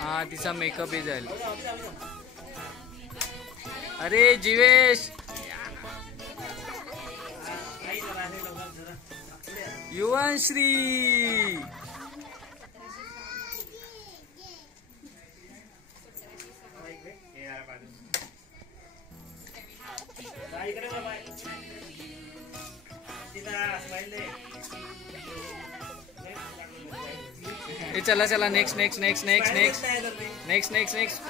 हा तिचा मेकअप ही जाईल. अरे जीवेश युवांश्री चला चला next next next next next next next next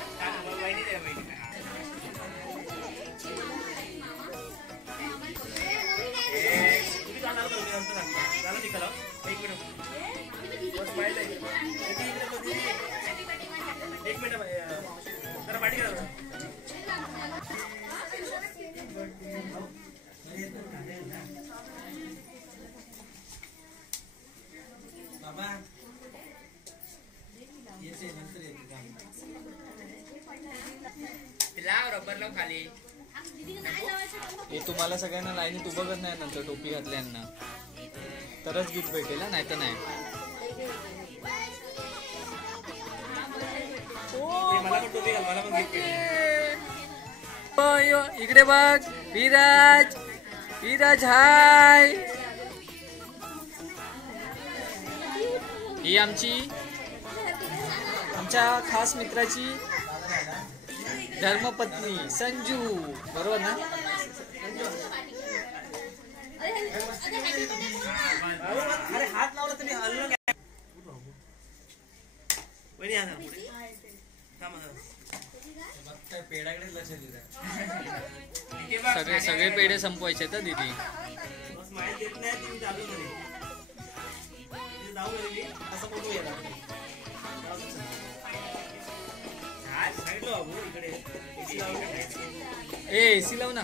हे तुम्हाला सगळ्यांना लाईनी तू बघत नाही नंतर टोपी घातल्यांना तरच गिफ्ट भेटेल नाही तर नाही. इकडे बघ विराज विराज हाय. ही आमच्या खास मित्राची धर्मपत्नी संजू बरोबर ना. अरे हात लावला तुम्ही हल्लो पेडाकडे लक्ष दिलं. सगळे पेढे संपवायचे तर दीदी. एसी लाव ना.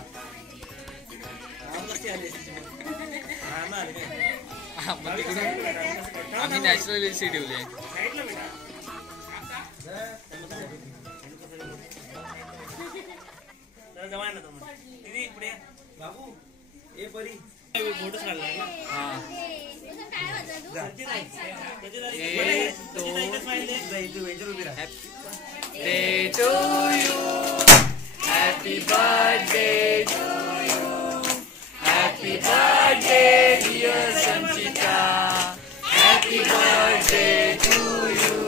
आम्ही नॅचरल एसी ठेवले. बाबू ए परी Happy birthday to you. Happy birthday dear Sanchita. Happy birthday to you.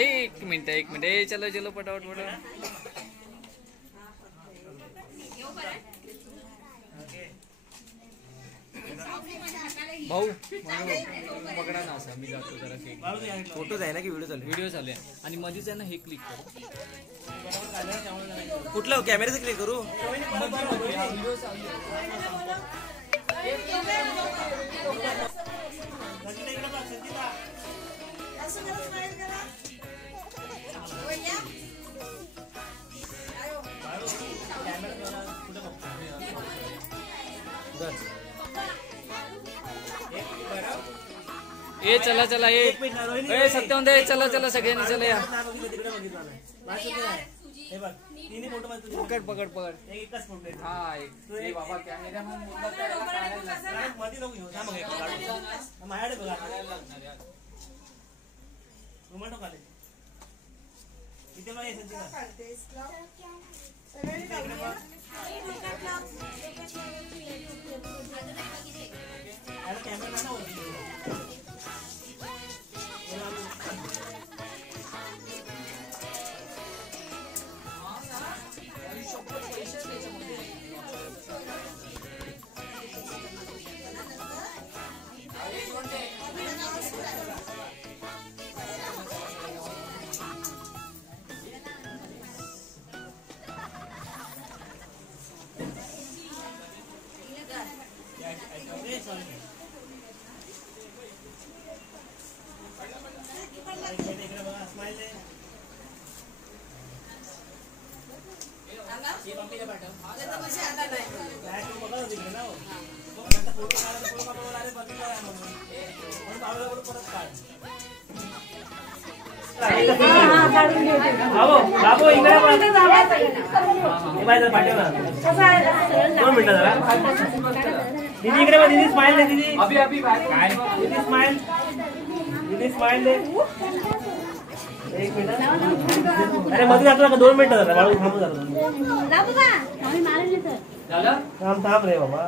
एक मिनट चलो चलो पटापट पटापट. भाऊ पकडा ना असं मी जातो जरा. फोटोज आहे ना की व्हिडिओ चालू आहे आणि मध्येच आहे ना हे क्लिक करू. कुठलं कॅमेऱ्याचं क्लिक करू. व्हिडिओ चालू ए चला चला ए सत्यवंत चला चला सगळ्यांनी चला या. पकड पकड पकड. हा बाबा कॅमेरा बाबू इकडे पाठव ना 2 मिनिटं जरा दीदी इकडे दीदी स्माइल दे दीदी अभी काय दीदी स्माइल दे 1 मिनिट अरे मध्ये जातो का 2 मिनिटं जरा बाळू थांब जरा दाबू का आम्ही मारले तर थांब रे बाबा